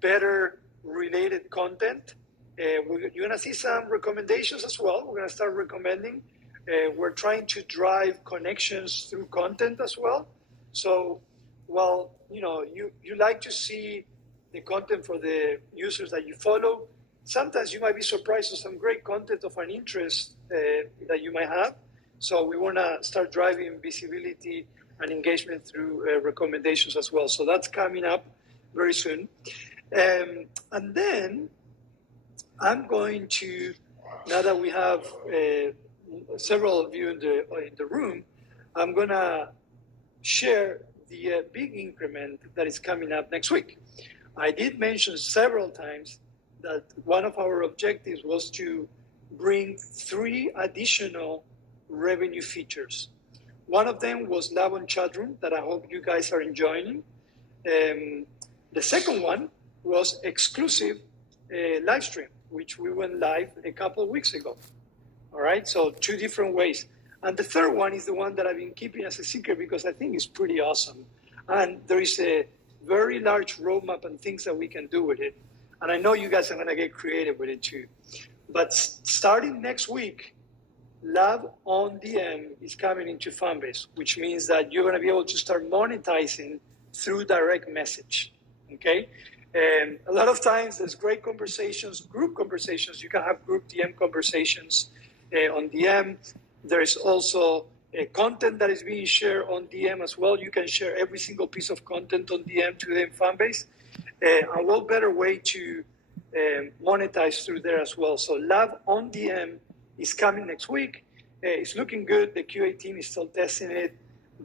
better related content. You're going to see some recommendations as well. We're going to start recommending. We're trying to drive connections through content as well. So, while you like to see the content for the users that you follow, sometimes you might be surprised with some great content of an interest that you might have. So we want to start driving visibility and engagement through recommendations as well. So that's coming up very soon. And then I'm going to, now that we have several of you in the room, I'm going to share the big increment that is coming up next week. I did mention several times that one of our objectives was to bring 3 additional revenue features. One of them was Lab on Chatroom that I hope you guys are enjoying. The second one was exclusive live stream, which we went live a couple of weeks ago. All right, so 2 different ways. And the third one is the one that I've been keeping as a secret because I think it's pretty awesome. And there is a very large roadmap and things that we can do with it. And I know you guys are going to get creative with it too. But starting next week, Lab on DM is coming into Fanbase, which means that you're going to be able to start monetizing through direct message. Okay? And a lot of times there's great conversations, group conversations. You can have group DM conversations on DM. There's also content that is being shared on DM as well. You can share every single piece of content on DM to the Fanbase. And what better way to monetize through there as well. So Lab on DM is coming next week. It's looking good. The QA team is still testing it,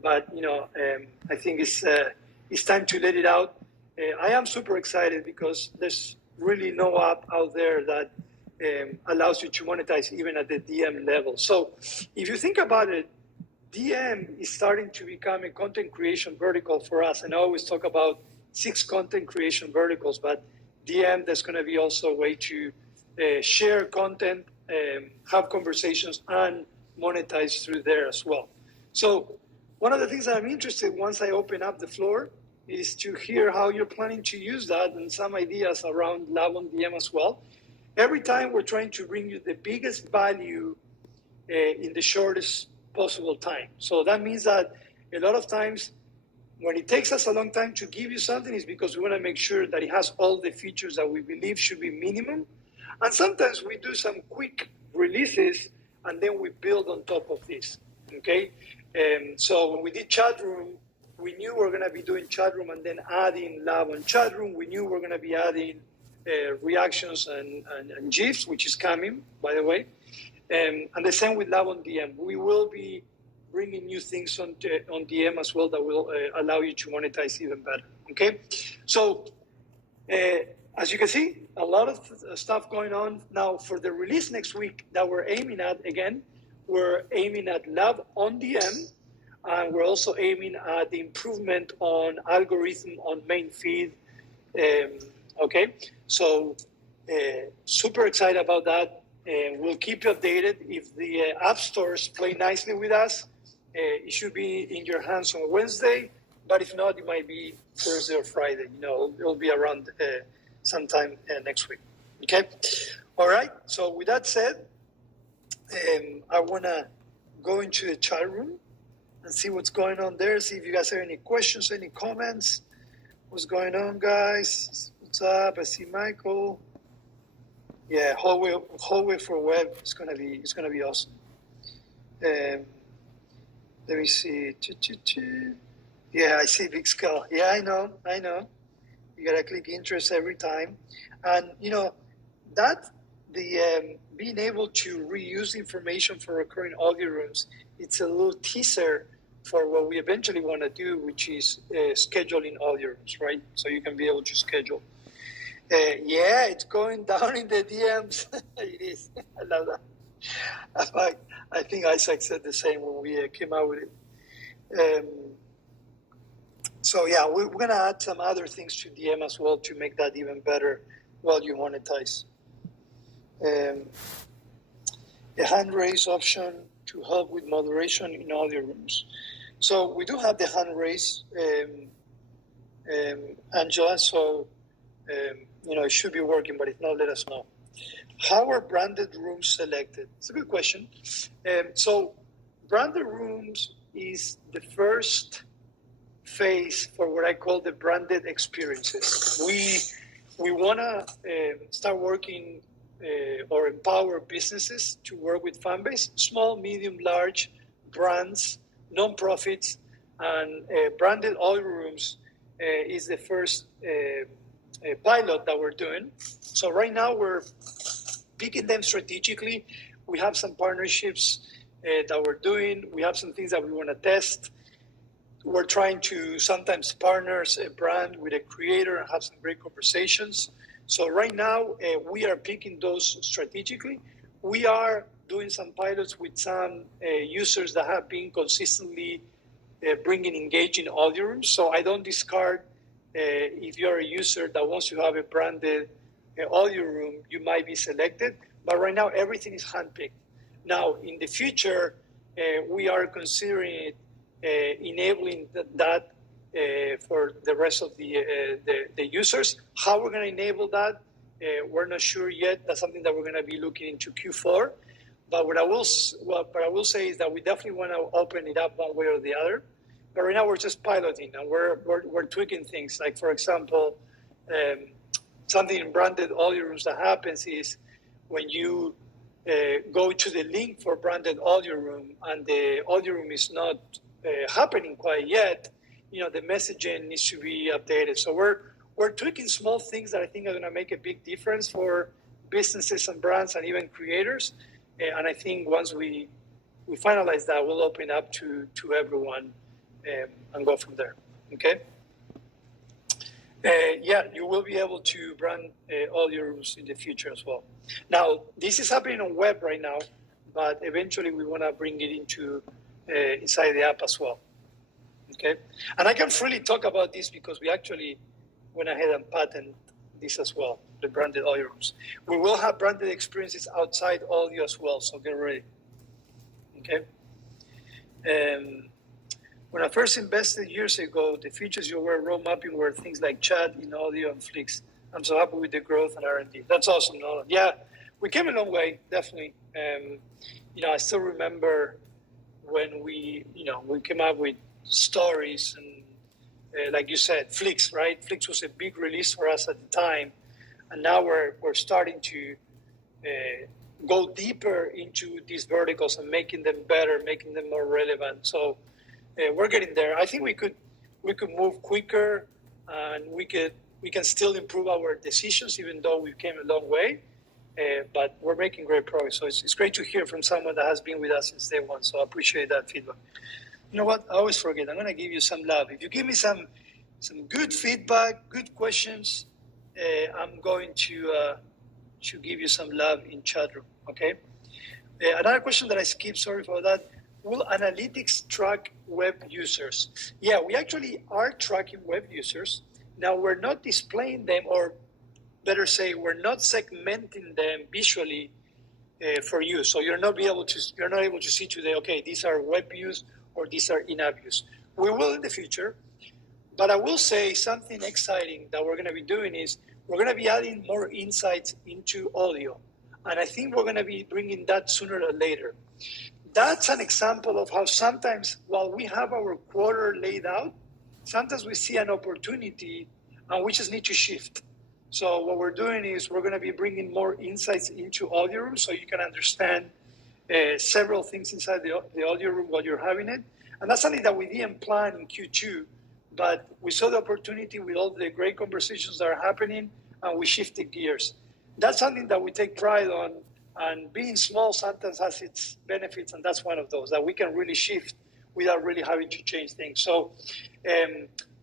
but I think it's time to let it out. I am super excited because there's really no app out there that allows you to monetize even at the DM level. So if you think about it, DM is starting to become a content creation vertical for us. And I always talk about 6 content creation verticals, but DM, there's going to be also a way to share content, have conversations, and monetize through there as well. So one of the things that I'm interested in once I open up the floor is to hear how you're planning to use that and some ideas around Lab on DM as well. Every time we're trying to bring you the biggest value in the shortest possible time. So that means that a lot of times when it takes us a long time to give you something is because we want to make sure that it has all the features that we believe should be minimum. And sometimes we do some quick releases and then we build on top of this, okay? So when we did chat room, we knew we were going to be doing chat room and then adding Lab on chat room. We knew we were going to be adding reactions and GIFs, which is coming, by the way. And the same with Lab on DM. We will be bringing new things on DM as well that will allow you to monetize even better, okay? So as you can see, a lot of stuff going on. Now for the release next week that we're aiming at, again, we're aiming at Lab on DM. And we're also aiming at the improvement on algorithm on main feed. Okay, so super excited about that. We'll keep you updated. If the app stores play nicely with us, it should be in your hands on Wednesday. But if not, it might be Thursday or Friday. It'll be around sometime next week. Okay, all right. So with that said, I want to go into the chat room and see what's going on there. See if you guys have any questions, any comments. What's going on, guys? What's up? I see Michael. Yeah, hallway for web. It's gonna be awesome. Let me see. Yeah, I see Big Skull. Yeah, I know. You gotta click interest every time, and that the being able to reuse information for recurring audio rooms. It's a little teaser for what we eventually want to do, which is scheduling audio rooms, right? So you can be able to schedule. Yeah, it's going down in the DMs. It is. I love that. I think Isaac said the same when we came out with it. So yeah, we're going to add some other things to DM as well to make that even better while you monetize. A hand raise option to help with moderation in audio rooms. So we do have the hand raise, Angela. So It should be working, but if not, let us know. How are branded rooms selected? It's a good question. So branded rooms is the first phase for what I call the branded experiences. We want to start working or empower businesses to work with Fanbase, small, medium, large brands, non-profits, and branded oil rooms is the first pilot that we're doing. So right now we're picking them strategically. We have some partnerships that we're doing. We have some things that we want to test. We're trying to sometimes partner a brand with a creator and have some great conversations. So right now, we are picking those strategically. We are doing some pilots with some users that have been consistently bringing engaging audio rooms. So I don't discard if you're a user that wants to have a branded audio room, you might be selected. But right now, everything is handpicked. Now, in the future, we are considering enabling that for the rest of the users. How we're going to enable that, we're not sure yet. That's something that we're going to be looking into Q4. But what I will say is that we definitely want to open it up one way or the other. But right now we're just piloting and we're tweaking things. Like for example, something in branded audio rooms that happens is when you go to the link for branded audio room and the audio room is not happening quite yet, the messaging needs to be updated. So we're tweaking small things that I think are going to make a big difference for businesses and brands and even creators. And I think once we finalize that, we'll open up to everyone and go from there. Okay. You will be able to brand all your rooms in the future as well. Now, this is happening on web right now, but eventually we want to bring it into inside the app as well. Okay, and I can freely talk about this because we actually went ahead and patented this as well, the branded audio rooms. We will have branded experiences outside audio as well, so get ready. Okay. When I first invested years ago, the features you were road mapping were things like chat in audio and Flix. I'm so happy with the growth and R&D. That's awesome, Nolan. Yeah, we came a long way, definitely. I still remember when we came up with stories and like you said, Flix, right? Flix was a big release for us at the time, and now we're starting to go deeper into these verticals and making them better, making them more relevant. So we're getting there. I think we could move quicker, and we can still improve our decisions, even though we came a long way. But we're making great progress. So it's great to hear from someone that has been with us since day one. So I appreciate that feedback. You know what? I always forget. I'm going to give you some love. If you give me some good feedback, good questions, I'm going to give you some love in chat room. Okay. Another question that I skipped. Sorry for that. Will analytics track web users? Yeah, we actually are tracking web users. Now we're not displaying them, or better say, we're not segmenting them visually for you. So you're not able to see today, okay, these are web views or these are in-app views. We will in the future, but I will say something exciting that we're going to be doing is we're going to be adding more insights into audio. And I think we're going to be bringing that sooner or later. That's an example of how sometimes while we have our quarter laid out, sometimes we see an opportunity and we just need to shift. So what we're doing is we're going to be bringing more insights into audio room so you can understand several things inside the audio room while you're having it. And that's something that we didn't plan in Q2, but we saw the opportunity with all the great conversations that are happening, and we shifted gears. That's something that we take pride on, and being small sometimes has its benefits, and that's one of those, that we can really shift without really having to change things. So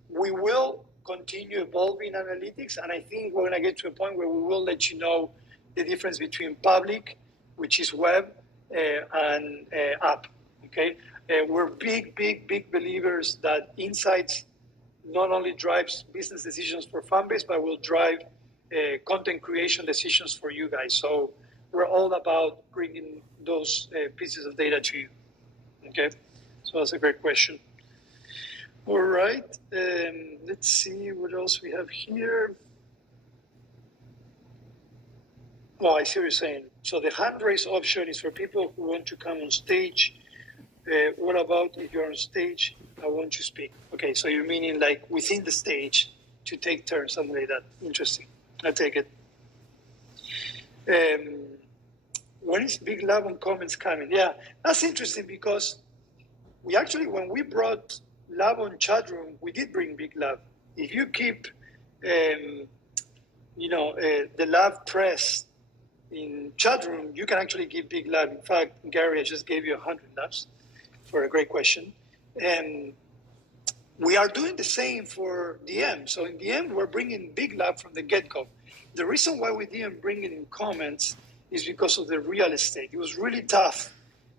we will continue evolving analytics, and I think we're going to get to a point where we will let you know the difference between public, which is web, and app. Okay, we're big believers that insights not only drives business decisions for Fanbase, but will drive content creation decisions for you guys. So we're all about bringing those pieces of data to you. Okay, so that's a great question. All right, let's see what else we have here. Oh, I see what you're saying. So the hand raise option is for people who want to come on stage. What about if you're on stage, I want to speak? Okay, so you're meaning like within the stage to take turns, something like that. Interesting. I take it. When is Big Lab on comments coming? Yeah, that's interesting because we actually, when we brought Lab on chat room, we did bring Big Lab. If you keep, the Lab press in chat room, you can actually give Big Lab. In fact, Gary, I just gave you 100 labs for a great question. And we are doing the same for DM. So in DM, we're bringing Big Lab from the get-go. The reason why we didn't bring it in comments is because of the real estate. It was really tough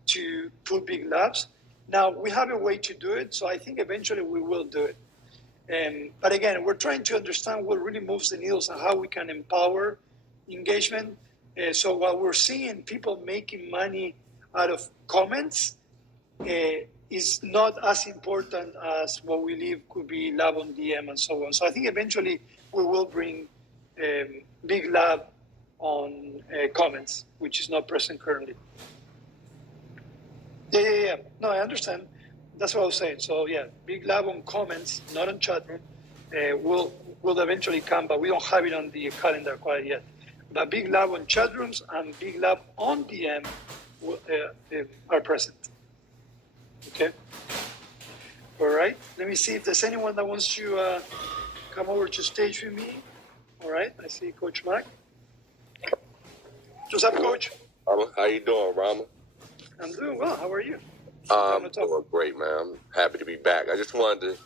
to put Big Labs. Now, we have a way to do it, so I think eventually we will do it. But again, we're trying to understand what really moves the needles and how we can empower engagement. So while we're seeing people making money out of comments, is not as important as what we believe could be Lab on DM and so on. So I think eventually we will bring Big Lab on comments, which is not present currently. Yeah. No, I understand. That's what I was saying. So yeah, Big Lab on comments, not on chat room, will eventually come, but we don't have it on the calendar quite yet. But Big Lab on chat rooms and Big Lab on DM are present. Okay. All right. Let me see if there's anyone that wants to come over to stage with me. All right. I see Coach Mac. What's up, Coach? How you doing, Rama? I'm doing well. How are you? I'm doing great, man. I'm happy to be back. I just wanted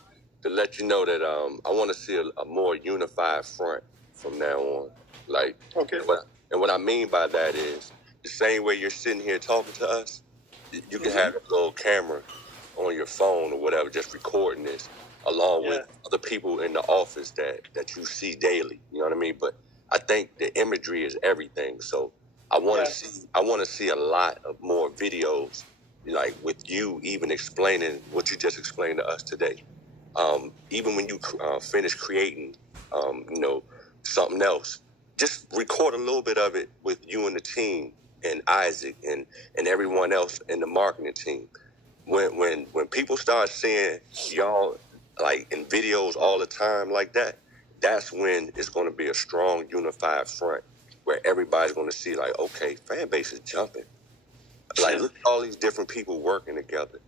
to let you know that I want to see a more unified front from now on. Like, okay. And what I mean by that is the same way you're sitting here talking to us, you can have a little camera on your phone or whatever, just recording this along with other people in the office that you see daily. You know what I mean? But I think the imagery is everything. So I want to see a lot of more videos, like with you even explaining what you just explained to us today. Even when you finish creating, something else, just record a little bit of it with you and the team and Isaac and everyone else in the marketing team. When people start seeing y'all like in videos all the time like that, that's when it's going to be a strong unified front where everybody's going to see like, okay, fan base is jumping. Like, look at all these different people working together,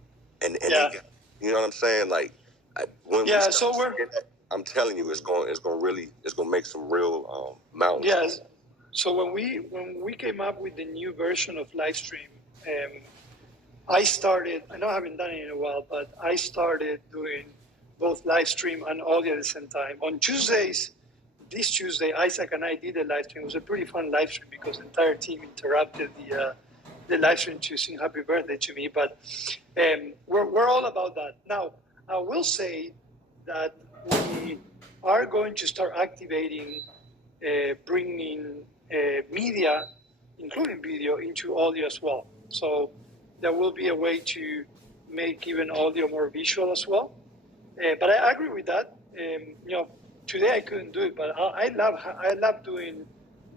and they got, you know what I'm saying? Like, I'm telling you, it's going to make some real mountains. Yes. So when we came up with the new version of Livestream, I know I haven't done it in a while, but I started doing both Livestream and audio at the same time. On Tuesdays, this Tuesday, Isaac and I did a live stream. It was a pretty fun live stream because the entire team interrupted the live stream to sing happy birthday to me. But we're all about that. Now, I will say that we are going to start activating, bringing media, including video, into audio as well. So there will be a way to make even audio more visual as well. But I agree with that. Today I couldn't do it, but I love doing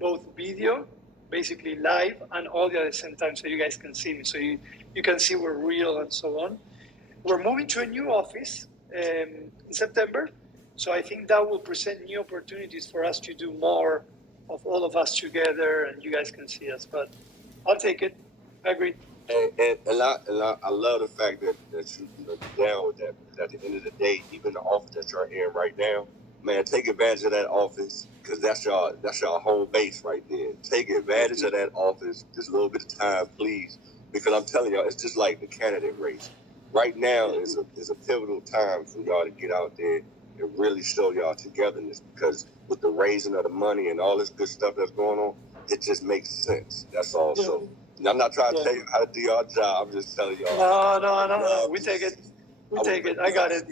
both video, basically live, and audio at the same time, so you guys can see me, so you can see we're real and so on. We're moving to a new office in September, so I think that will present new opportunities for us to do more of all of us together, and you guys can see us. But I'll take it. I agree. And I love the fact that you're down with that. Because at the end of the day, even the office that you're in right now, man, take advantage of that office because that's your home base right there. Take advantage of that office just a little bit of time, please, because I'm telling y'all, it's just like the candidate race. Right now is a pivotal time for y'all to get out there and really show y'all togetherness, because with the raising of the money and all this good stuff that's going on, it just makes sense. That's all. Yeah. So I'm not trying to tell you how to do your job. I'm just telling y'all. No. We take it. I got it.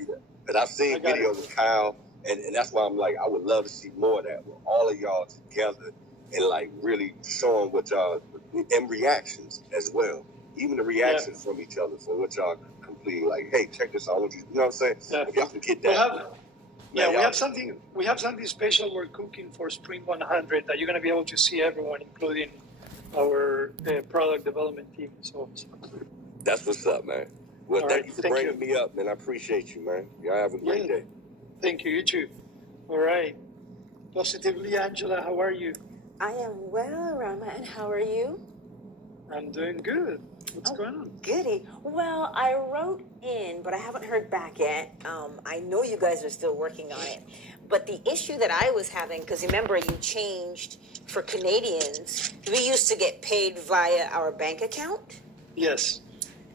But I've seen videos with Kyle, and that's why I'm like, I would love to see more of that with all of y'all together and like really showing what y'all, and reactions as well. Even the reactions from each other, from what y'all completely like, hey, check this out. You know what I'm saying? Yeah. If y'all can get that. Yeah, Man, we y'all, have something. We have something special we're cooking for Spring 100 that you're going to be able to see everyone, including our product development team. So that's what's up, man. Well, all thank right, you for thank bringing you. me up, man. I appreciate you, man. Y'all have a great day. Thank you. You too. All right. Positively, Angela, how are you? I am well, Rama, and how are you? I'm doing good. What's going on? Goody. Well, I wrote in, but I haven't heard back yet. I know you guys are still working on it. But the issue that I was having, because remember you changed for Canadians, we used to get paid via our bank account, Yes.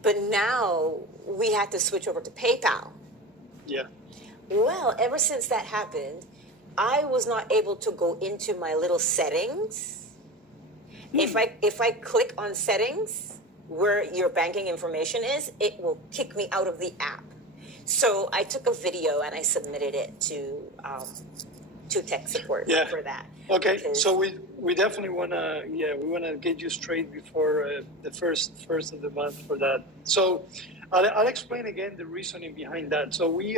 but now we had to switch over to PayPal. Yeah. Well, ever since that happened, I was not able to go into my little settings. If I click on settings where your banking information is, it will kick me out of the app. So I took a video and I submitted it to tech support for that. Okay. Because- So we definitely wanna get you straight before the first of the month for that. So I'll explain again the reasoning behind that. So we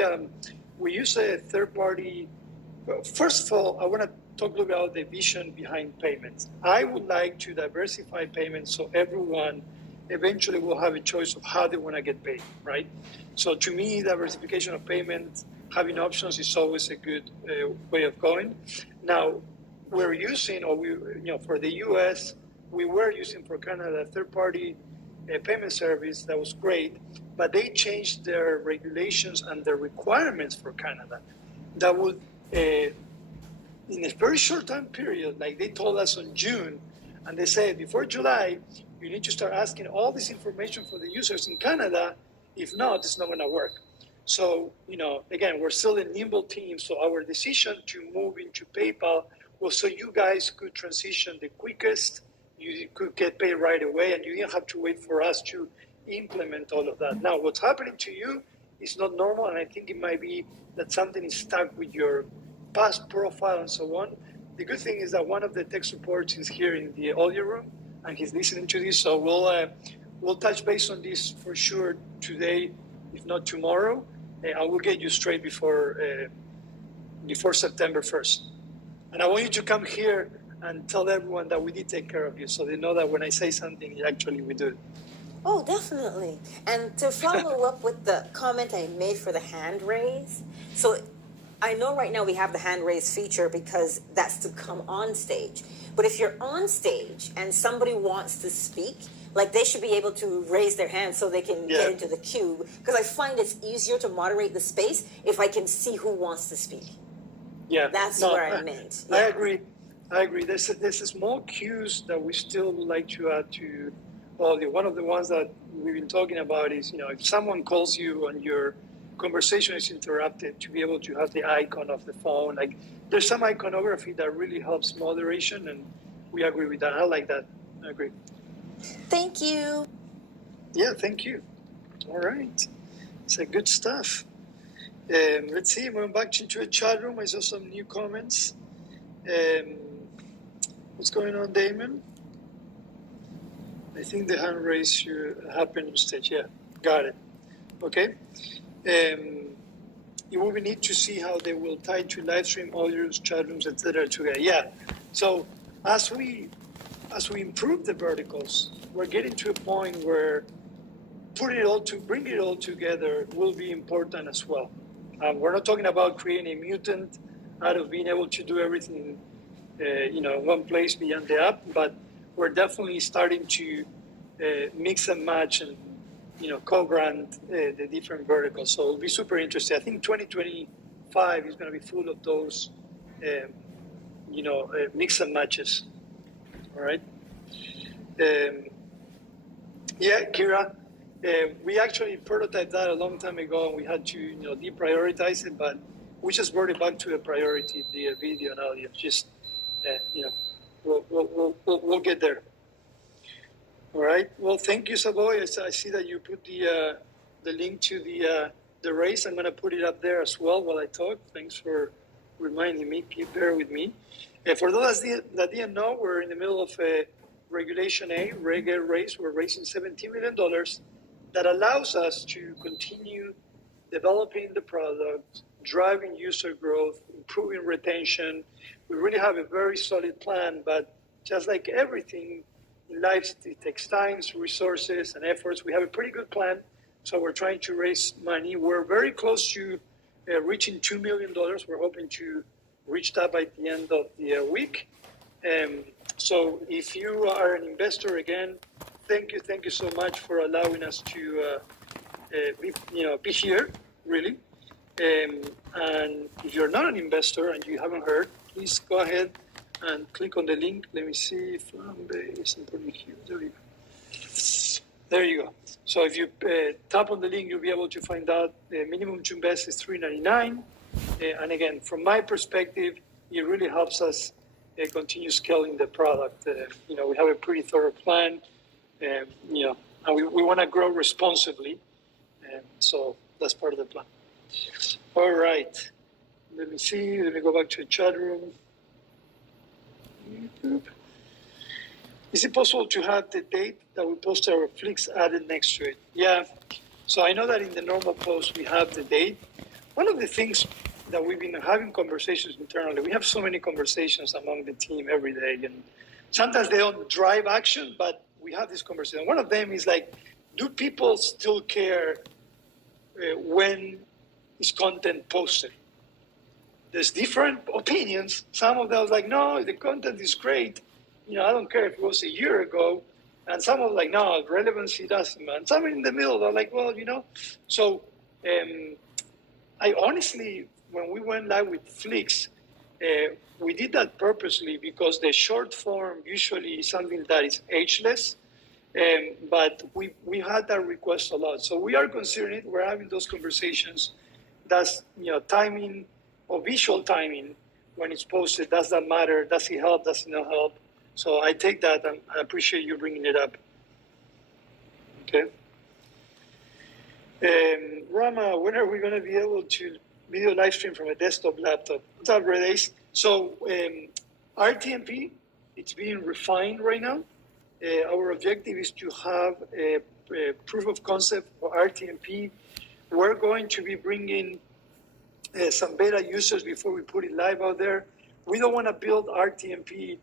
use a third party. First of all, I want to talk a little bit about the vision behind payments. I would like to diversify payments so everyone eventually will have a choice of how they want to get paid, right? So to me, diversification of payments, having options is always a good way of going. Now, we're using, for the US, we were using for Canada a third-party payment service that was great, but they changed their regulations and their requirements for Canada. That would in a very short time period, like they told us on June, and they said before July, you need to start asking all this information for the users in Canada. If not, it's not going to work. So, again, we're still a nimble team. So our decision to move into PayPal was so you guys could transition the quickest, you could get paid right away, and you didn't have to wait for us to implement all of that. Now, what's happening to you is not normal, and I think it might be that something is stuck with your past profile and so on. The good thing is that one of the tech supports is here in the audio room, and he's listening to this. So we'll touch base on this for sure today, if not tomorrow. I will get you straight before September 1st. And I want you to come here and tell everyone that we did take care of you, so they know that when I say something, actually we do. Oh, definitely. And to follow up with the comment I made for the hand raise, so I know right now we have the hand raise feature because that's to come on stage. But if you're on stage and somebody wants to speak, like they should be able to raise their hand so they can get into the queue. Because I find it's easier to moderate the space if I can see who wants to speak. Yeah, that's where I meant. Yeah. I agree. There's a small cues that we still would like to add to audio. One of the ones that we've been talking about is, if someone calls you and your conversation is interrupted, to be able to have the icon of the phone. Like there's some iconography that really helps moderation, and we agree with that. I like that. I agree. Thank you. Yeah, thank you. All right. It's good stuff. Let's see, we're back into a chat room. I saw some new comments. What's going on, Damon? I think the hand raise should happen on stage. Yeah, got it. Okay. You will need to see how they will tie to live stream audios, chat rooms, etc. together. Yeah. So as we improve the verticals, we're getting to a point where bring it all together will be important as well. We're not talking about creating a mutant out of being able to do everything, in one place beyond the app, but we're definitely starting to mix and match and co-brand the different verticals. So it'll be super interesting. I think 2025 is going to be full of those, mix and matches. All right. Yeah, Kira. We actually prototyped that a long time ago, and we had to, deprioritize it, but we just brought it back to a priority, the video and audio. Just, we'll get there. All right. Well, thank you, Savoy. I see that you put the link to the race. I'm going to put it up there as well while I talk. Thanks for reminding me. Bear with me. For those that didn't know, we're in the middle of a Regulation A, Reg A race. We're raising $17 million that allows us to continue developing the product, driving user growth, improving retention. We really have a very solid plan, but just like everything in life, it takes time, resources, and efforts. We have a pretty good plan, so we're trying to raise money. We're very close to reaching $2 million. We're hoping to reach that by the end of the week. So if you are an investor, again, thank you so much for allowing us to be here, really. And if you're not an investor and you haven't heard, please go ahead and click on the link. Let me see if isn't putting here. There you go. There you go. So if you tap on the link, you'll be able to find out the minimum to invest is $3.99. And again, from my perspective, it really helps us continue scaling the product. We have a pretty thorough plan, and we want to grow responsibly. So that's part of the plan. All right. Let me see. Let me go back to the chat room. YouTube. Is it possible to have the date that we post our Flix added next to it? Yeah. So I know that in the normal post we have the date. One of the things that we've been having conversations internally, we have so many conversations among the team every day, and sometimes they don't drive action, but we have this conversation. One of them is like, do people still care when is content posted? There's different opinions. Some of them are like, no, the content is great. I don't care if it was a year ago. And some are like, no, relevancy doesn't matter. Some in the middle are like, well, So I honestly, when we went live with Flix, we did that purposely because the short form usually is something that is ageless. But we had that request a lot. So we are considering it. We're having those conversations. Does timing or visual timing when it's posted, does that matter? Does it help? Does it not help? So I take that, and I appreciate you bringing it up. Okay. Rama, when are we going to be able to video live stream from a desktop laptop? What's up, Redace? So RTMP, it's being refined right now. Our objective is to have a proof of concept for RTMP. We're going to be bringing some beta users before we put it live out there. We don't want to build RTMP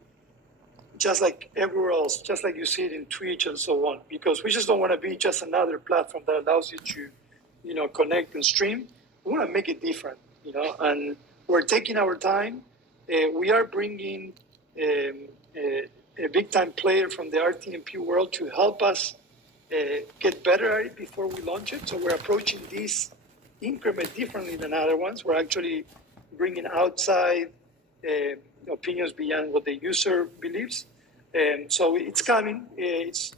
just like everywhere else, just like you see it in Twitch and so on, because we just don't want to be just another platform that allows you to, connect and stream. We want to make it different, and we're taking our time. We are bringing a big-time player from the RTMP world to help us get better at it before we launch it. So we're approaching this increment differently than other ones. We're actually bringing outside opinions beyond what the user believes. So it's coming. It's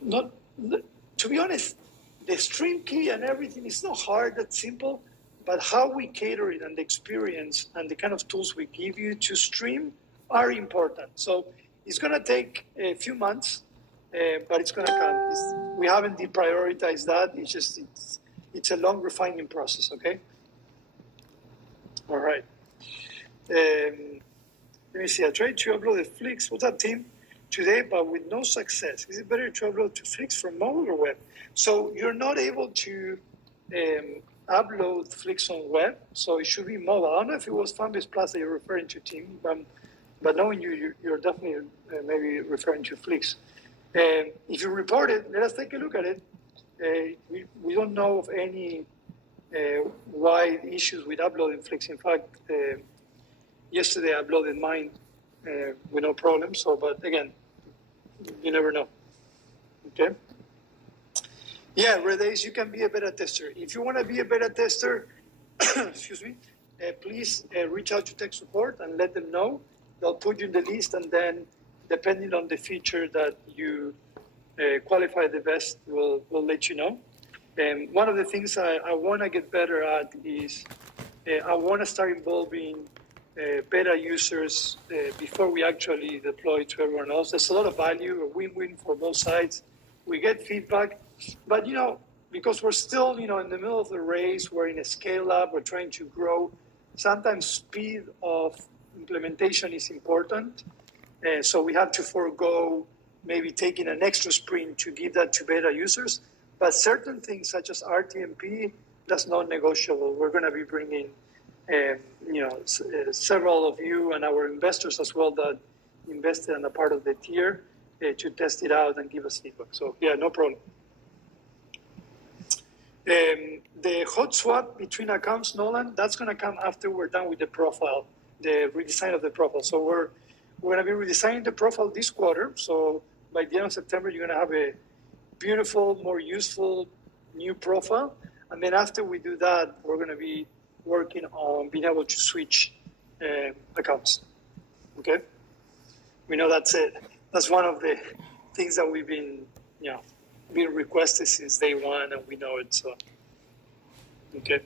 not, to be honest, the stream key and everything is not hard, that's simple, but how we cater it and the experience and the kind of tools we give you to stream are important. So it's going to take a few months, but it's going to come. We haven't deprioritized that. It's a long refining process, okay? All right. Let me see. I tried to upload the Flix. What's up, team? Today, but with no success. Is it better to upload to Flix from mobile or web? So you're not able to upload Flix on web, so it should be mobile. I don't know if it was Fanbase Plus that you're referring to, team, but knowing you're definitely maybe referring to Flix. If you report it, let us take a look at it. We don't know of any wide issues with uploading Flix. In fact, yesterday I uploaded mine with no problem. So, but again, you never know. Okay. Yeah, Redace, you can be a beta tester. If you want to be a beta tester, excuse me, please reach out to tech support and let them know. They'll put you in the list, and then depending on the feature that you qualify the best, we'll let you know. And one of the things I want to get better at is I want to start involving beta users before we actually deploy to everyone else. There's a lot of value, a win-win for both sides. We get feedback, but because we're still in the middle of the race, we're in a scale up, we're trying to grow. Sometimes speed of implementation is important, so we have to forego maybe taking an extra sprint to give that to beta users. But certain things such as RTMP, That's non-negotiable. We're going to be bringing, several of you and our investors as well that invested in a part of the tier to test it out and give us feedback. So yeah, no problem. The hot swap between accounts, Nolan, that's going to come after we're done with the profile, the redesign of the profile. So we're going to be redesigning the profile this quarter. So by the end of September, you're going to have a beautiful, more useful new profile. And then after we do that, we're going to be working on being able to switch accounts. Okay? We know that's it. That's one of the things that we've been, being requested since day one, and we know it. So, okay.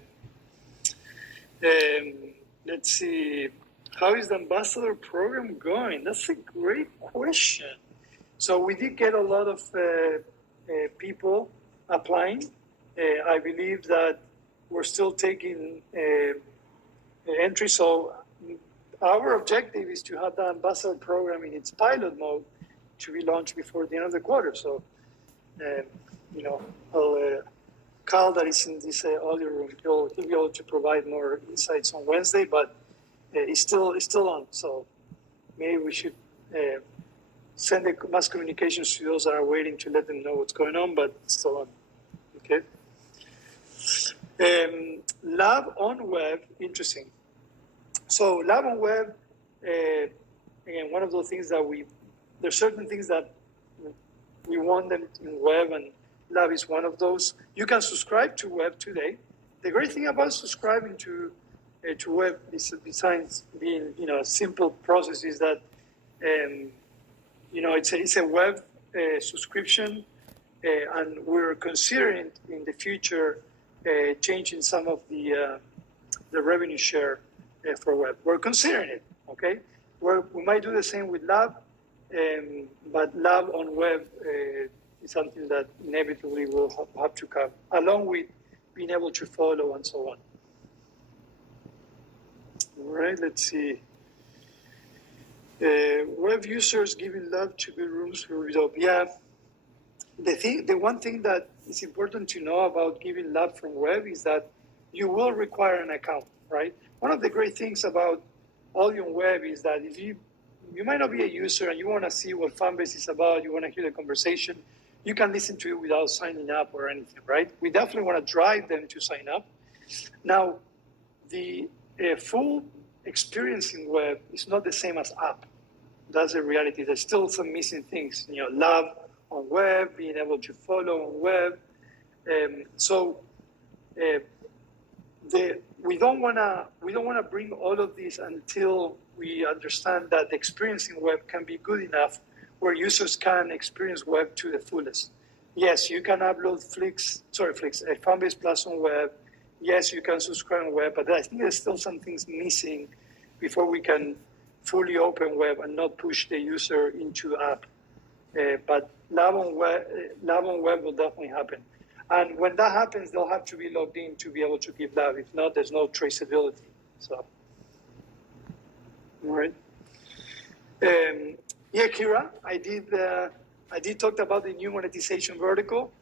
Let's see. How is the ambassador program going? That's a great question. So we did get a lot of people applying. I believe that we're still taking entry. So our objective is to have the ambassador program in its pilot mode to be launched before the end of the quarter. So, Carl, that is in this audio room, he'll be able to provide more insights on Wednesday, but it's still on. So maybe we should send the mass communications to those that are waiting to let them know what's going on, but it's still on. Okay. Lab on web, interesting. So lab on web, again, one of those things that there's certain things that we want them in web, and lab is one of those. You can subscribe to web today. The great thing about subscribing to web is, besides being a simple process, is that it's a web subscription, and we're considering in the future changing some of the revenue share for web. We're considering it. Okay, we might do the same with lab, but lab on web is something that inevitably will have to come, along with being able to follow and so on. All right, let's see. Web users giving love to good rooms for result. Yeah, the one thing that is important to know about giving love from web is that you will require an account, right? One of the great things about audio on web is that if you might not be a user and you want to see what Fanbase is about, you want to hear the conversation, you can listen to it without signing up or anything, right? We definitely want to drive them to sign up. Now, the full experience in web is not the same as app. That's the reality. There's still some missing things. Love on web, being able to follow on web. We don't want to bring all of this until we understand that the experience in web can be good enough where users can experience web to the fullest. Yes, you can upload Fanbase Plus on web. Yes, you can subscribe on web, but I think there's still some things missing before we can fully open web and not push the user into app. But lab on web will definitely happen. And when that happens, they'll have to be logged in to be able to give lab. If not, there's no traceability. So, all right. Yeah, Kira, I did talk about the new monetization vertical.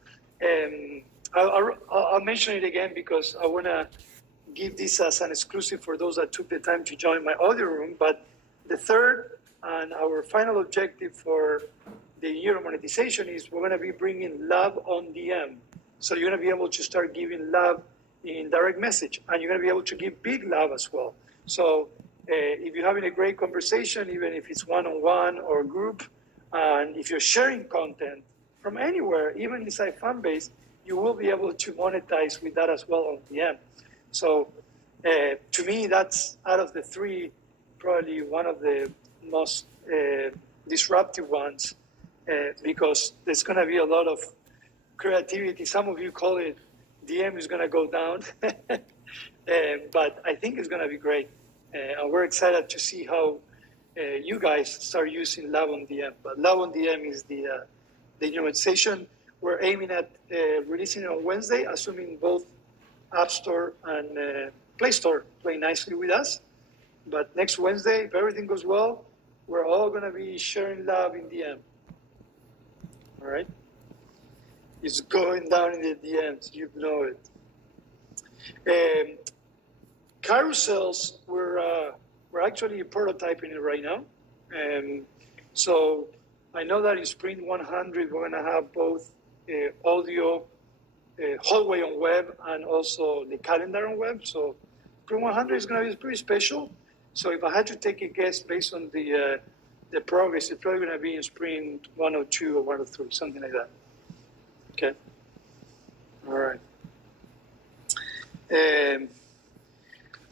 I'll mention it again because I want to give this as an exclusive for those that took the time to join my audio room. But the third and our final objective for the year of monetization is we're going to be bringing love on DM. So you're going to be able to start giving love in direct message, and you're going to be able to give big love as well. So if you're having a great conversation, even if it's one-on-one or group, and if you're sharing content from anywhere, even inside Fanbase, you will be able to monetize with that as well on DM. So to me, that's out of the three, probably one of the most disruptive ones because there's going to be a lot of creativity. Some of you call it DM is going to go down, but I think it's going to be great. And we're excited to see how you guys start using Love on DM. But Love on DM is the new monetization. We're aiming at releasing it on Wednesday, assuming both App Store and Play Store play nicely with us. But next Wednesday, if everything goes well, we're all going to be sharing love in DM. All right? It's going down in the DMs. You know it. Carousels, we're actually prototyping it right now. So I know that in Sprint 100, we're going to have both audio, hallway on web, and also the calendar on web. So Sprint 100 is going to be pretty special. So if I had to take a guess based on the progress, it's probably going to be in Sprint 102 or 103, something like that. Okay. All right.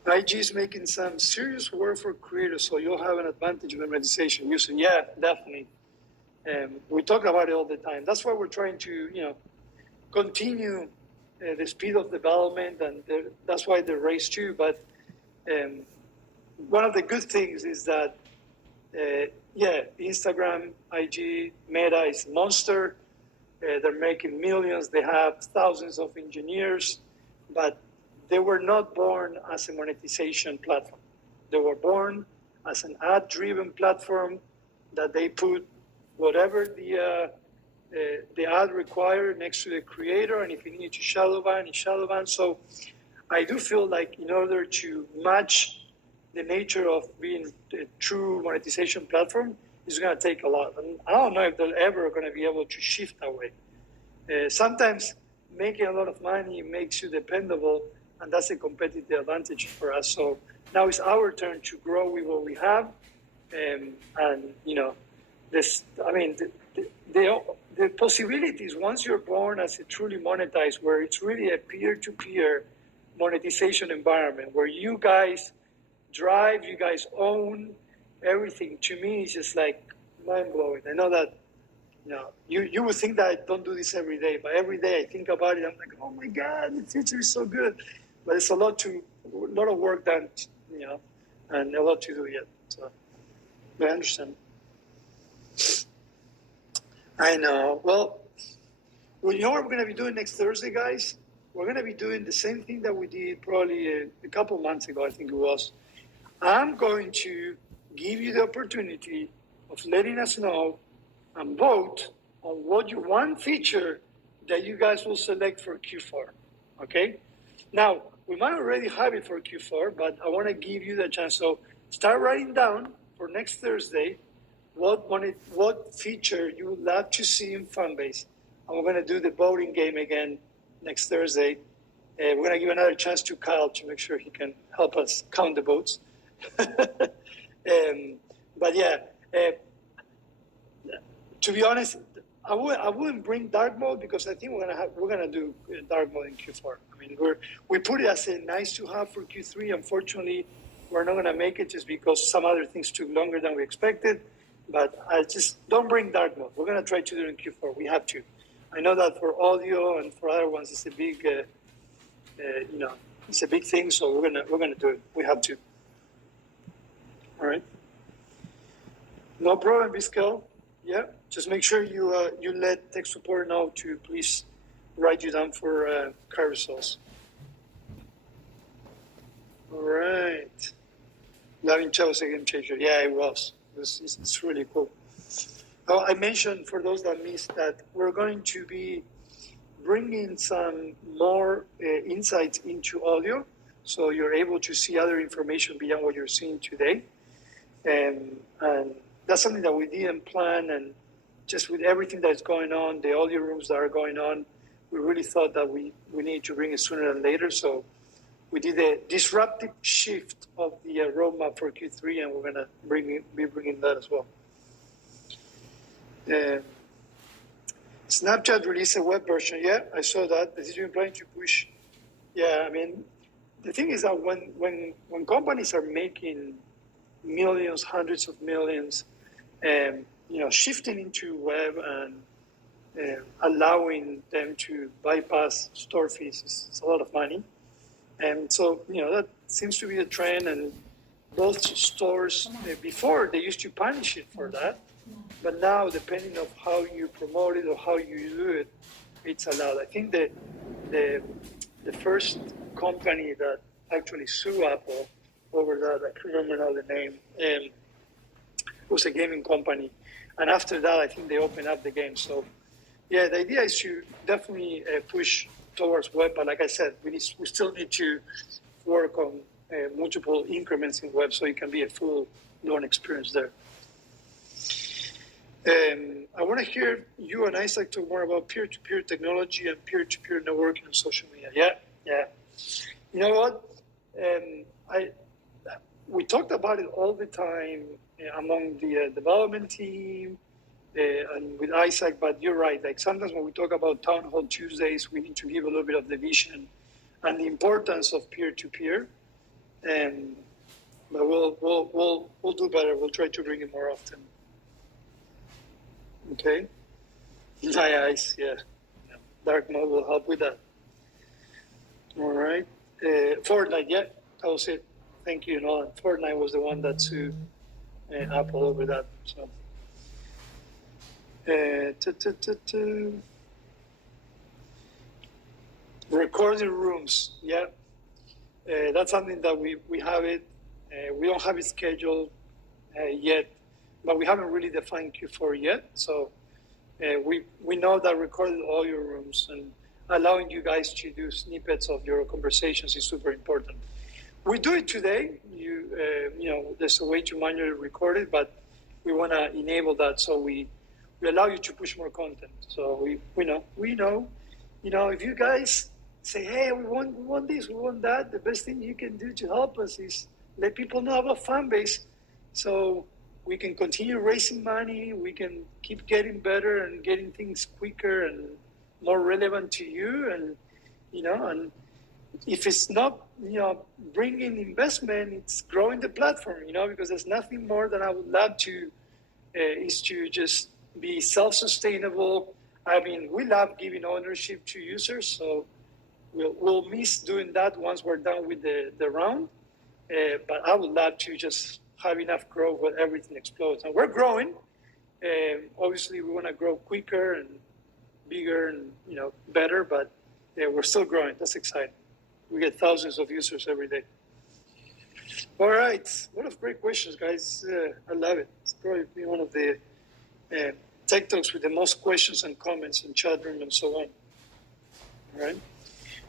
IG is making some serious work for creators, so you'll have an advantage with monetization using. Yeah, definitely. We talk about it all the time. That's why we're trying to, continue the speed of development, and that's why the race too. But one of the good things is that, Instagram, IG, Meta is a monster. They're making millions. They have thousands of engineers, but they were not born as a monetization platform. They were born as an ad-driven platform that they put whatever the ad required next to the creator, and if you need to shadow ban, it's shadow ban. So I do feel like in order to match the nature of being a true monetization platform, it's going to take a lot. And I don't know if they're ever going to be able to shift that way. Sometimes making a lot of money makes you dependable, and that's a competitive advantage for us. So now it's our turn to grow with what we have. The possibilities, once you're born as a truly monetized, where it's really a peer-to-peer monetization environment, where you guys drive, you guys own everything, to me, it's just like mind-blowing. I know that, you would think that I don't do this every day, but every day I think about it, I'm like, oh my God, the future is so good. But it's a lot of work done, and a lot to do yet. So I understand. I know. Well, you know what we're going to be doing next Thursday, guys? We're going to be doing the same thing that we did probably a couple months ago, I think it was. I'm going to give you the opportunity of letting us know and vote on one feature that you guys will select for Q4. Okay? Now, we might already have it for Q4, but I want to give you the chance. So start writing down for next Thursday what feature you would like to see in Fanbase. And we're going to do the voting game again next Thursday. We're going to give another chance to Kyle to make sure he can help us count the votes. But yeah, to be honest, I wouldn't bring dark mode because I think we're gonna do dark mode in Q4. I mean, we put it as a nice to have for Q3. Unfortunately, we're not gonna make it just because some other things took longer than we expected. But I just don't bring dark mode. We're gonna try to do it in Q4. We have to. I know that for audio and for other ones, it's a big, it's a big thing. So we're gonna do it. We have to. All right. No problem, Vizquel. Yeah, just make sure you let tech support know to please write you down for carousels. All right. Loving Chow was a game changer. Yeah, it was. It's really cool. Oh, I mentioned for those that missed that we're going to be bringing some more insights into audio, so you're able to see other information beyond what you're seeing today. And that's something that we didn't plan, and just with everything that's going on, the audio rooms that are going on, we really thought that we need to bring it sooner than later. So we did a disruptive shift of the roadmap for Q3, and we're going to be bringing that as well. Snapchat released a web version. Yeah, I saw that. This is planning to push. Yeah, I mean, the thing is that when companies are making millions, hundreds of millions, shifting into web and allowing them to bypass store fees is a lot of money. And so, that seems to be the trend. And both stores, before, they used to punish it for that. But now, depending on how you promote it or how you do it, it's allowed. I think that the first company that actually sued Apple over that, I can't remember now the name, it was a gaming company. And after that, I think they opened up the game. So, yeah, the idea is to definitely push towards web. But like I said, we still need to work on multiple increments in web so it can be a full learn experience there. I want to hear you and Isaac talk more about peer-to-peer technology and peer-to-peer networking on social media. Yeah. You know what? We talked about it all the time among the development team and with Isaac, but you're right. Like sometimes when we talk about Town Hall Tuesdays, we need to give a little bit of the vision and the importance of peer-to-peer. But we'll do better. We'll try to bring it more often. Okay. Hi, Ice. Yeah. Dark mode will help with that. All right. Fortnite. Yeah, that was it. Thank you, Nolan. Fortnite was the one that sued Apple over that. So. Recording rooms. Yeah. That's something that we have it. We don't have it scheduled yet, but we haven't really defined Q4 yet. So we know that recording all your rooms and allowing you guys to do snippets of your conversations is super important. We do it today. There's a way to manually record it, but we want to enable that so we allow you to push more content. So we know. If you guys say, hey, we want this, we want that, the best thing you can do to help us is let people know about Fanbase, so we can continue raising money. We can keep getting better and getting things quicker and more relevant to you. And and if it's not bringing investment, it's growing the platform. Because there's nothing more that I would love to is to just be self-sustainable. I mean, we love giving ownership to users, so we'll miss doing that once we're done with the round. But I would love to just have enough growth where everything explodes. And we're growing. Obviously, we want to grow quicker and bigger and better, but we're still growing. That's exciting. We get thousands of users every day. All right. What a great questions, guys. I love it. It's probably one of the tech talks with the most questions and comments in chat room and so on. All right.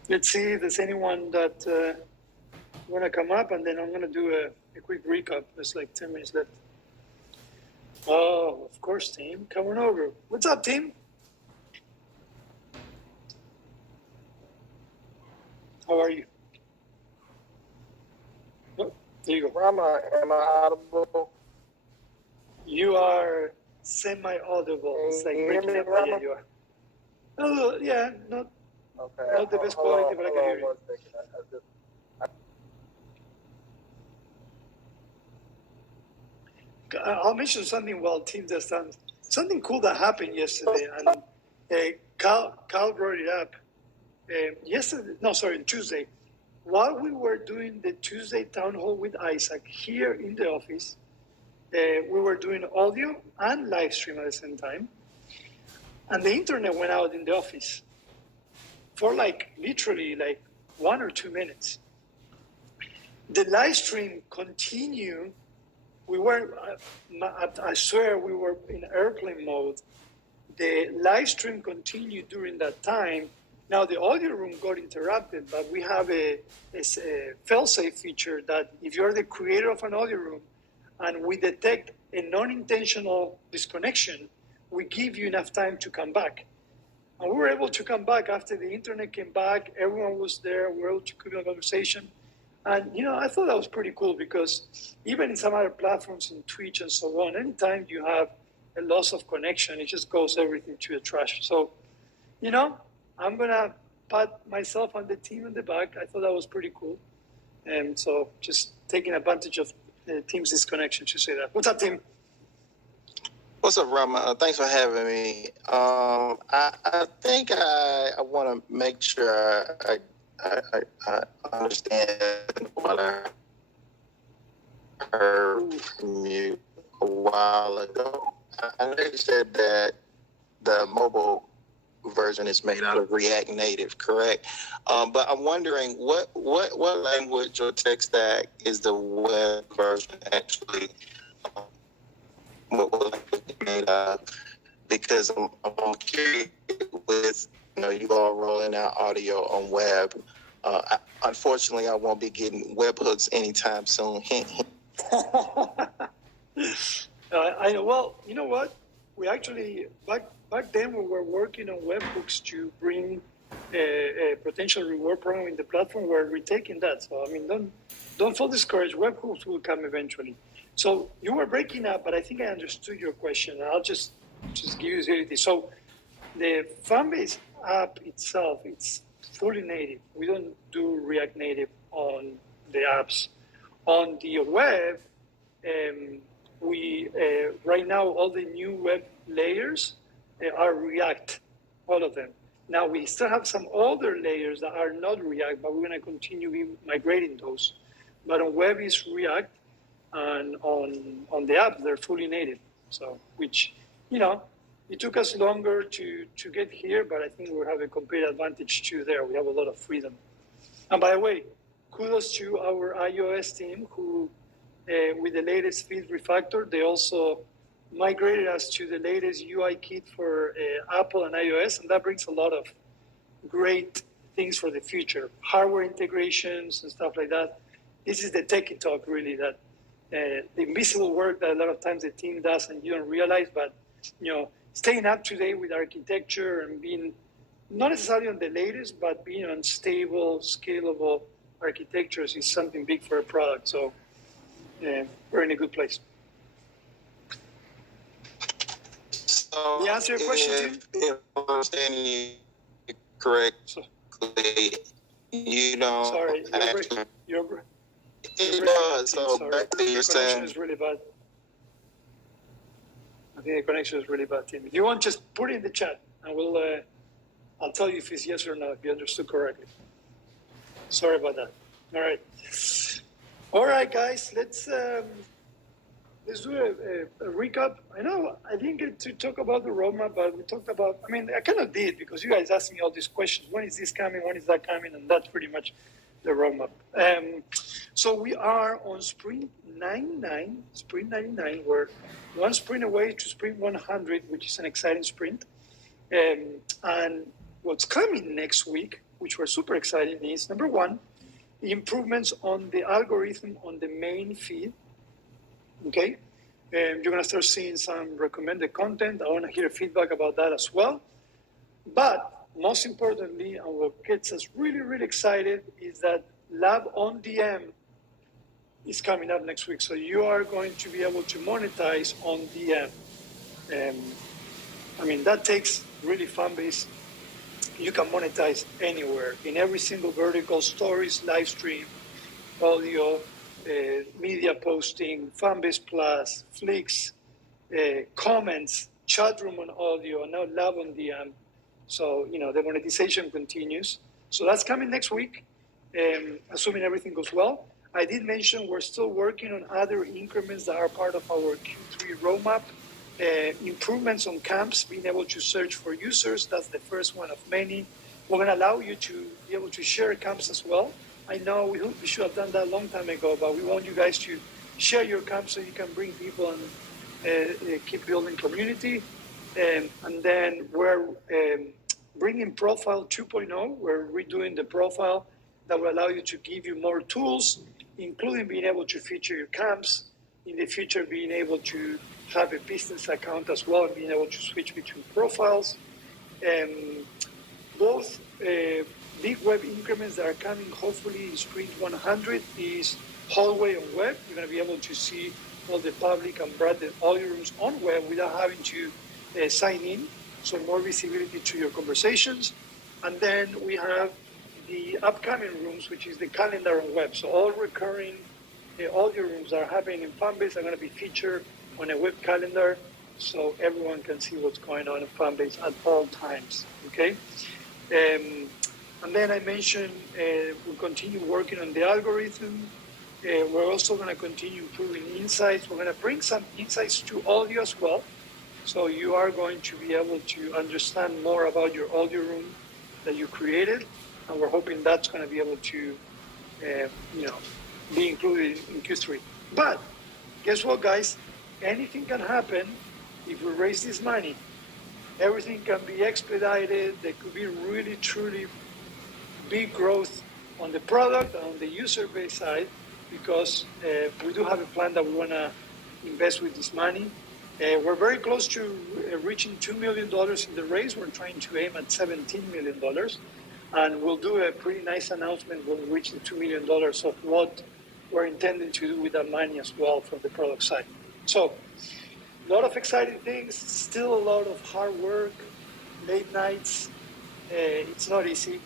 Let's see if there's anyone that want to come up, and then I'm going to do a quick recap. There's like 10 minutes left. Oh, of course, team. Come on over. What's up, team? How are you? Oh, there you go. Rama, am I audible? You are semi-audible. It's like breaking up. Yeah, you are. Oh, yeah, not the best quality, but I can hear you. I'll mention something while team does something cool that happened yesterday, and Cal brought it up. Tuesday. While we were doing the Tuesday town hall with Isaac here in the office, we were doing audio and live stream at the same time, and the internet went out in the office for literally 1 or 2 minutes. The live stream continued. We were, I swear, we were in airplane mode. The live stream continued during that time. Now the audio room got interrupted, but we have a fail-safe feature that if you're the creator of an audio room and we detect a non-intentional disconnection, we give you enough time to come back. And we were able to come back after the internet came back. Everyone was there. We were able to keep a conversation. And, I thought that was pretty cool because even in some other platforms, in Twitch and so on, anytime you have a loss of connection, it just goes everything to the trash. So, I'm going to pat myself and the team in the back. I thought that was pretty cool. And so just taking advantage of the team's disconnection to say that. What's up, team? What's up, Rama? Thanks for having me. I think I want to make sure I understand what I heard from you a while ago. I know you said that the mobile version is made out of React Native, correct? But I'm wondering what language or tech stack is the web version actually made out of? Because I'm curious with you all rolling out audio on web. Unfortunately, I won't be getting webhooks anytime soon. Hint, hint. I know. Well, you know what? We actually back then we were working on webhooks to bring a potential reward program in the platform. We're retaking that. So I mean, don't feel discouraged. Webhooks will come eventually. So you were breaking up, but I think I understood your question. I'll just give you the. So the Fanbase app itself, it's fully native. We don't do React Native on the apps. On the web, we right now all the new web layers are React, all of them. Now we still have some older layers that are not React, but we're going to continue migrating those. But on web is React, and on the app they're fully native. So which it took us longer to get here, but I think we have a competitive advantage too there. We have a lot of freedom. And by the way, kudos to our iOS team who, with the latest feed refactor, they also migrated us to the latest UI kit for Apple and iOS, and that brings a lot of great things for the future. Hardware integrations and stuff like that. This is the techie talk, really, that the invisible work that a lot of times the team does and you don't realize, but staying up to date with architecture and being not necessarily on the latest, but being on stable, scalable architectures is something big for a product. So we're in a good place. So, Did I answer your question, Tim? If I'm understanding you correctly, Sorry, you're it does. So sorry. back to The your connection saying. is really bad. I think the connection is really bad, Tim. If you want, just put it in the chat, and I'll tell you if it's yes or no, if you understood correctly. Sorry about that. All right, guys. Let's do a recap. I didn't get to talk about the roadmap, but we talked about. I mean, I kind of did because you guys asked me all these questions. When is this coming? When is that coming? And that's pretty much the roadmap. So we are on Sprint 99. Sprint 99. We're one sprint away to Sprint 100, which is an exciting sprint. And what's coming next week, which we're super excited, is number one, improvements on the algorithm on the main feed. Okay, you're going to start seeing some recommended content. I want to hear feedback about that as well. But most importantly, and what gets us really, really excited is that Lab on DM is coming up next week. So you are going to be able to monetize on DM. That takes really Fanbase. You can monetize anywhere, in every single vertical: stories, live stream, audio, media posting, Fanbase Plus, Flicks, comments, chat room on audio, now Lab on DM. So, the monetization continues. So that's coming next week, assuming everything goes well. I did mention we're still working on other increments that are part of our Q3 roadmap. Improvements on camps, being able to search for users. That's the first one of many. We're going to allow you to be able to share camps as well. I know we should have done that a long time ago, but we want you guys to share your camps so you can bring people and keep building community. And then we're bringing Profile 2.0. We're redoing the profile that will allow you to give you more tools, including being able to feature your camps. In the future, being able to have a business account as well, and being able to switch between profiles. Both big web increments that are coming, hopefully in Sprint 100, is hallway on web. You're going to be able to see all the public and branded audio rooms on web without having to sign in, so more visibility to your conversations. And then we have the upcoming rooms, which is the calendar on web. So all recurring audio rooms that are happening in Fanbase are going to be featured on a web calendar, so everyone can see what's going on in Fanbase at all times. Okay. And then I mentioned we'll continue working on the algorithm. We're also going to continue improving insights. We're going to bring some insights to audio as well. So you are going to be able to understand more about your audio room that you created. And we're hoping that's going to be able to, be included in Q3. But guess what, guys? Anything can happen if we raise this money. everything can be expedited. There could be really, truly big growth on the product, on the user base side, because we do have a plan that we want to invest with this money. We're very close to reaching $2 million in the raise. We're trying to aim at $17 million. And we'll do a pretty nice announcement when we reach the $2 million of what we're intending to do with that money as well from the product side. So, a lot of exciting things, still a lot of hard work, late nights. It's not easy.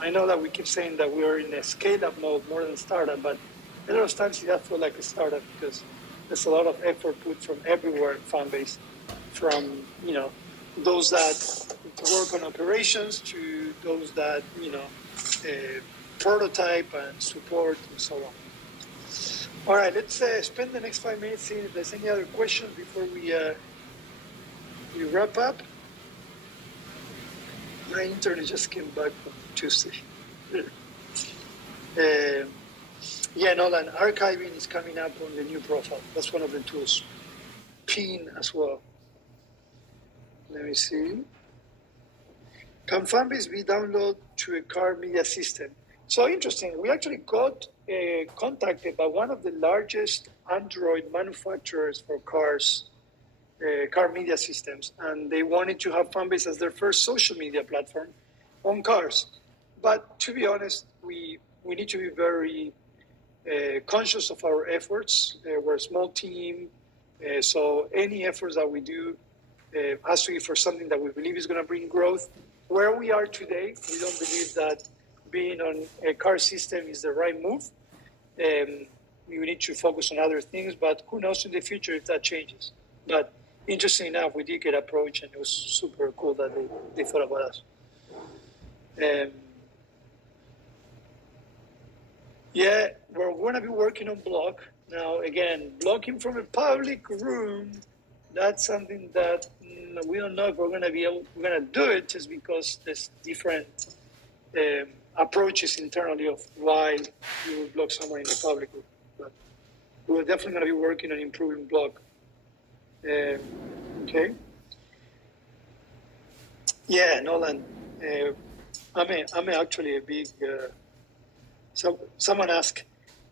I know that we keep saying that we're in a scale-up mode more than startup, but a lot of times it does feel like a startup because there's a lot of effort put from everywhere in Fanbase, from those that work on operations to those that prototype and support and so on. All right, let's spend the next 5 minutes seeing if there's any other questions before we wrap up. My intern just came back from Tuesday. Nolan, archiving is coming up on the new profile. That's one of the tools. Pin as well. Let me see. Can Fanbase be downloaded to a car media system? So interesting. We actually got contacted by one of the largest Android manufacturers for cars, car media systems, and they wanted to have Fanbase as their first social media platform on cars. But to be honest, we need to be very conscious of our efforts. We're a small team, so any efforts that we do has to be for something that we believe is going to bring growth. Where we are today, we don't believe that being on a car system is the right move. We need to focus on other things, but who knows in the future if that changes. But interesting enough, we did get approached, and it was super cool that they thought about us. We're going to be working on block. Now, again, blocking from a public room, that's something that we don't know if we're going to be able, we're going to do it just because there's different approaches internally of why you would block someone in the public room. But we're definitely going to be working on improving block. Okay. Yeah, Nolan. I'm actually a big. Someone asked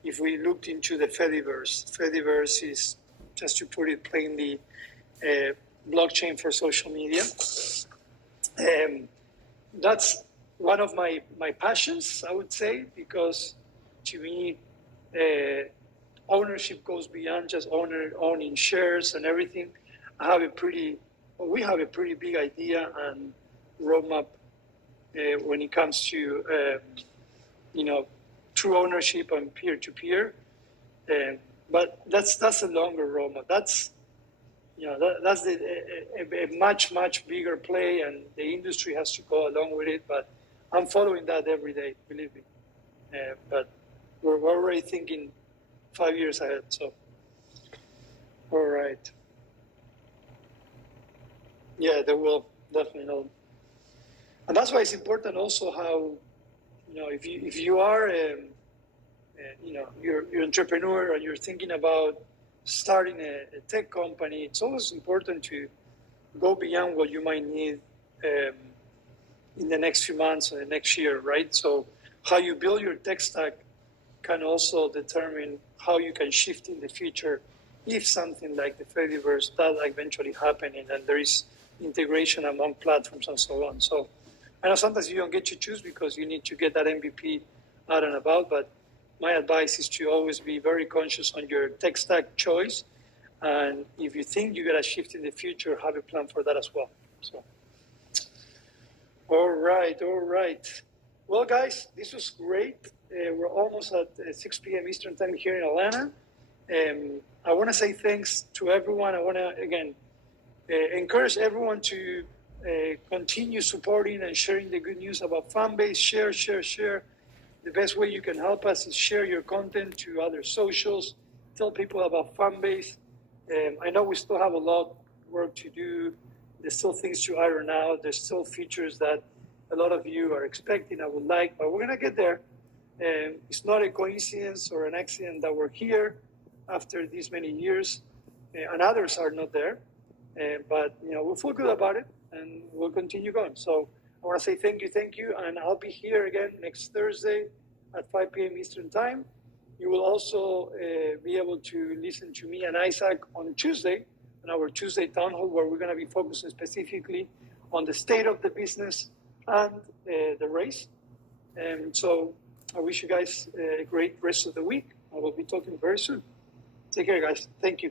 if we looked into the Fediverse. Fediverse is, just to put it plainly, blockchain for social media. That's one of my passions, I would say, because to me, ownership goes beyond just owning shares and everything. We have a pretty big idea and roadmap when it comes to true ownership and peer-to-peer. But that's a longer roadmap. That's a much bigger play, and the industry has to go along with it. But I'm following that every day, believe me. But we're already thinking 5 years ahead. So, all right. Yeah, they will definitely know. And that's why it's important also how, if you are, you're an entrepreneur and you're thinking about starting a tech company, it's always important to go beyond what you might need in the next few months or the next year, right? So how you build your tech stack can also determine how you can shift in the future if something like the Fediverse does eventually happen and there is integration among platforms and so on. So I know sometimes you don't get to choose because you need to get that MVP out and about, but my advice is to always be very conscious on your tech stack choice. And if you think you're going to shift in the future, have a plan for that as well. So, all right. Well, guys, this was great. We're almost at 6 p.m. Eastern time here in Atlanta. I want to say thanks to everyone. I want to, again, encourage everyone to continue supporting and sharing the good news about Fanbase. Share. The best way you can help us is share your content to other socials. Tell people about Fanbase. I know we still have a lot of work to do. There's still things to iron out. There's still features that a lot of you are expecting, I would like, but we're going to get there. It's not a coincidence or an accident that we're here after these many years, and others are not there. But we feel good about it. and we'll continue going. So I want to say thank you, and I'll be here again next Thursday at 5 p.m. Eastern Time. You will also be able to listen to me and Isaac on Tuesday, on our Tuesday town hall, where we're going to be focusing specifically on the state of the business and the race. And so I wish you guys a great rest of the week. I will be talking very soon. Take care, guys. Thank you.